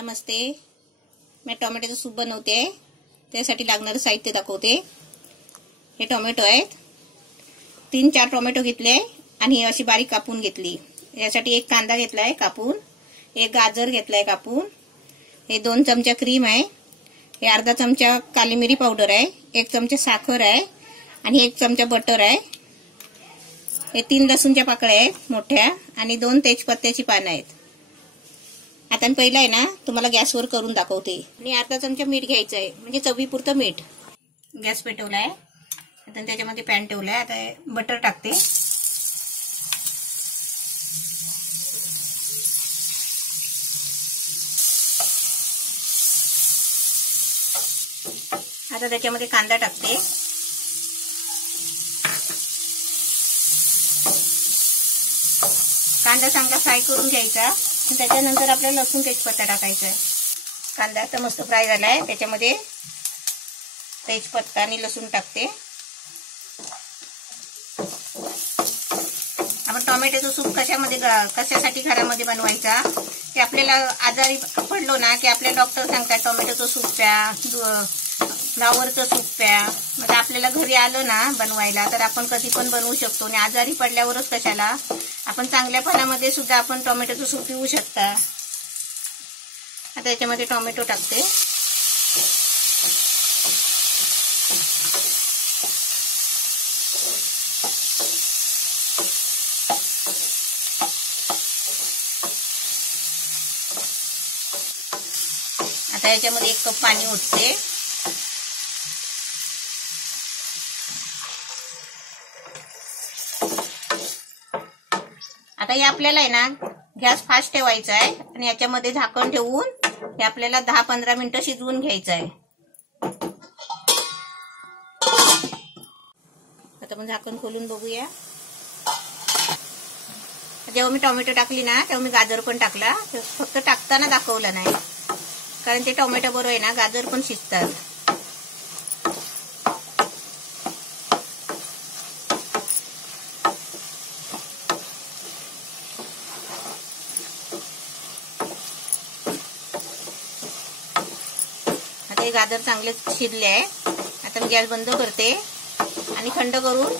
नमस्ते। मैं टोमॅटोचं सूप बनवते। त्यासाठी लागणारे साहित्य दाखवते। हे टोमॅटो आहेत, 3-4 टोमॅटो घेतले आणि अशी बारीक कापून घेतली। यासाठी एक कांदा घेतलाय कापून, एक गाजर घेतलाय कापून, हे 2 चमचा क्रीम आहे, हे अर्धा चमचा काली मिरी पावडर आहे, 1 चमचा साखर आहे आणि 1 चमचा बटर आहे। हे 3 लसूणच्या पाकळ्या आहेत मोठ्या आणि 2 तेजपत्त्याची पानं आहेत। आता पहिला आहे ना तुम्हाला गॅसवर करून दाखवते। आणि अर्धा चमचा मीठ घ्यायचं आहे, म्हणजे चवीपुरतं मीठ। गॅस पेटवलाय, आता त्याच्यामध्ये पॅन ठेवलाय। आता बटर टाकते। आता त्याच्यामध्ये कांदा टाकते। कांदा चांगला फ्राय करून घ्यायचा। त्याच्यानंतर आपल्याला लसूण तेजपत्ता टाकायचा आहे। कांदा आता मस्त फ्राय झालाय, त्याच्यामध्ये तेजपत्ता आणि लसूण टाकते। आपण टोमॅटोचं सूप कशासाठी घरामध्ये बनवायचा, की आपल्याला आजारी पडलो ना की आपले डॉक्टर सांगतात टोमॅटोचं सूप प्या, फ्लावरचं सूप प्या। म्हणजे आपल्याला घरी आलं ना बनवायला तर आपण कधी पण बनवू शकतो आणि आजारी पडल्यावरच कशाला, आपण चांगल्या पाण्यामध्ये सुद्धा आपण टोमॅटोचं सूप पिऊ शकता। आता याच्यामध्ये टोमॅटो टाकते। आता याच्यामध्ये 1 कप पाणी ओतते। आता हे आपल्याला आहे ना गॅस फास्ट ठेवायचा आहे आणि याच्यामध्ये झाकण ठेवून हे आपल्याला 10-15 मिनिटं शिजवून घ्यायचं आहे। आता आपण झाकण खोलून बघूया। जेव्हा मी टोमॅटो टाकली ना तेव्हा मी गाजर पण टाकला, फक्त टाकताना दाखवलं नाही, कारण ते टोमॅटो बरोबर आहे ना गाजर पण शिजतात। आता हे गाजर चांगले शिजले आहे। आता मी गॅस बंद करते आणि थंड करून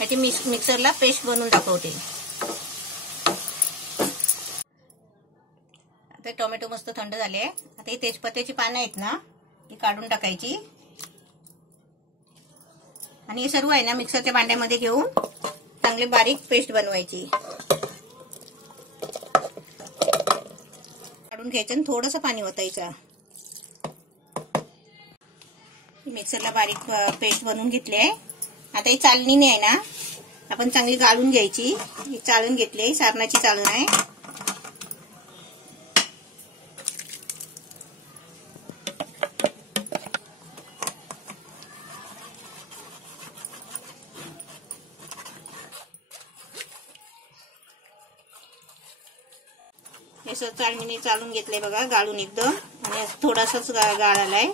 याची मिक्सरला पेस्ट बनवून दाखवते। आता टोमॅटो मस्त थंड झाले। आता ही तेजपत्त्याची पानं आहेत ना ती काढून टाकायची आणि हे सर्व आहे ना मिक्सरच्या भांड्यामध्ये घेऊन चांगली बारीक पेस्ट बनवायची। काढून घ्यायचं आणि थोडंसं पाणी ओतायचं। मिक्सरला बारीक पेस्ट बनवून घेतली आहे। आता ही चाळणीने आहे ना आपण चांगली गाळून घ्यायची। ही चाळण घेतली, सारणाची चाळण आहे। हे चाळणीने चाळून घेतलंय बघा, गाळून एकदम, आणि थोडासाच गाळ आलाय।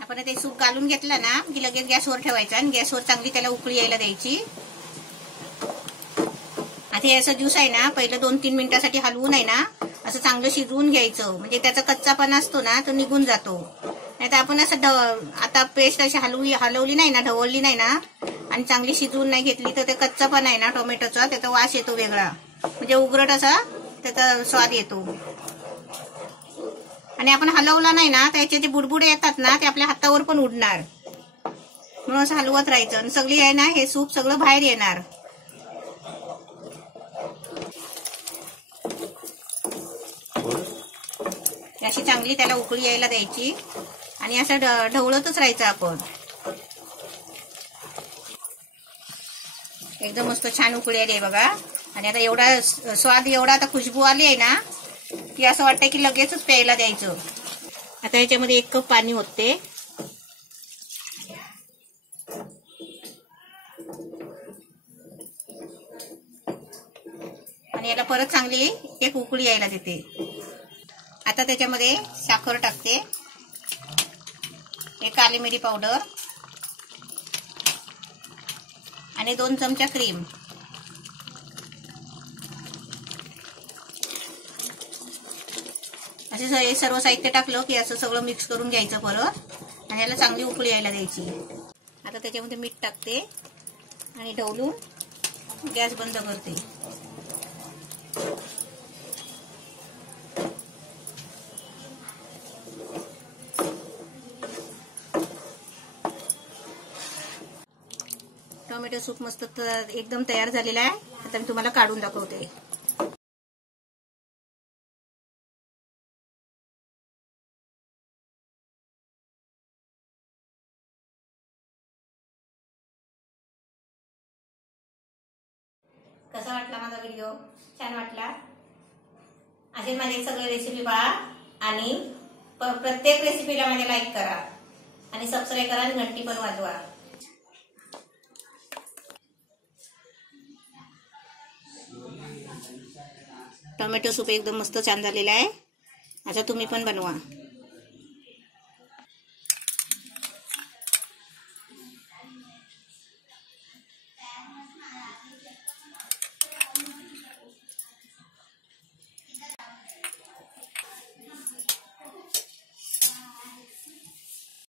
आपण ते सूप घालून घेतलं ना की लगेच गॅसवर ठेवायचं आणि गॅसवर चांगली त्याला उकळी यायला द्यायची। आता हे असं ज्यूस आहे ना पहिलं 2-3 मिनिटासाठी हलवून आहे ना असं चांगलं शिजवून घ्यायचं, म्हणजे त्याचा कच्चापणा असतो ना तो निघून जातो। नाही तर आपण असं आता पेस्ट अशी हलवली नाही ना, ढवळली नाही ना आणि चांगली शिजवून नाही घेतली तर ते कच्चापणा आहे ना टोमॅटोचा, त्याचा वास येतो वेगळा, म्हणजे उघरट असा त्याचा स्वाद येतो। आणि आपण हलवला नाही ना तर याचे जे बुडबुडे येतात ना ते आपल्या हातावर पण उडणार, म्हणून असं हलवत राहायचं आणि सगळी आहे ना हे सूप सगळं बाहेर येणार। अशी चांगली त्याला उकळी यायला द्यायची आणि असं ढवळतच राहायचं आपण। एकदम मस्त छान उकळी आली आहे बघा। आणि आता एवढा स्वाद, एवढा आता खुशबू आली आहे ना की असं वाटतंय की लगेचच प्यायला द्यायचं। आता याच्यामध्ये 1 कप पाणी ओतते। आणि याला परत चांगली एक उकळी यायला देते। आता त्याच्यामध्ये साखर टाकते, एक काली मिरी पावडर आणि 2 चमचा क्रीम असे सर्व साहित्य टाकलं की असं सगळं मिक्स करून घ्यायचं परत आणि याला चांगली उकळी यायला द्यायची. आता त्याच्यामध्ये मीठ टाकते आणि ढवलून गॅस बंद करते. टोमॅटो सूप मस्त एकदम तयार झालेला आहे. आता मी तुम्हाला काढून दाखवते. कसा वाटला माझा व्हिडिओ? छान वाटला? असे माझे सगळे रेसिपी पहा आणि प्रत्येक रेसिपीला माझ्या लाईक करा आणि सबस्क्राईब करा आणि घंटी पण वाजवा. टोमॅटो सूप एकदम मस्त छान झालेला आहे. आता तुम्ही पण बनवा.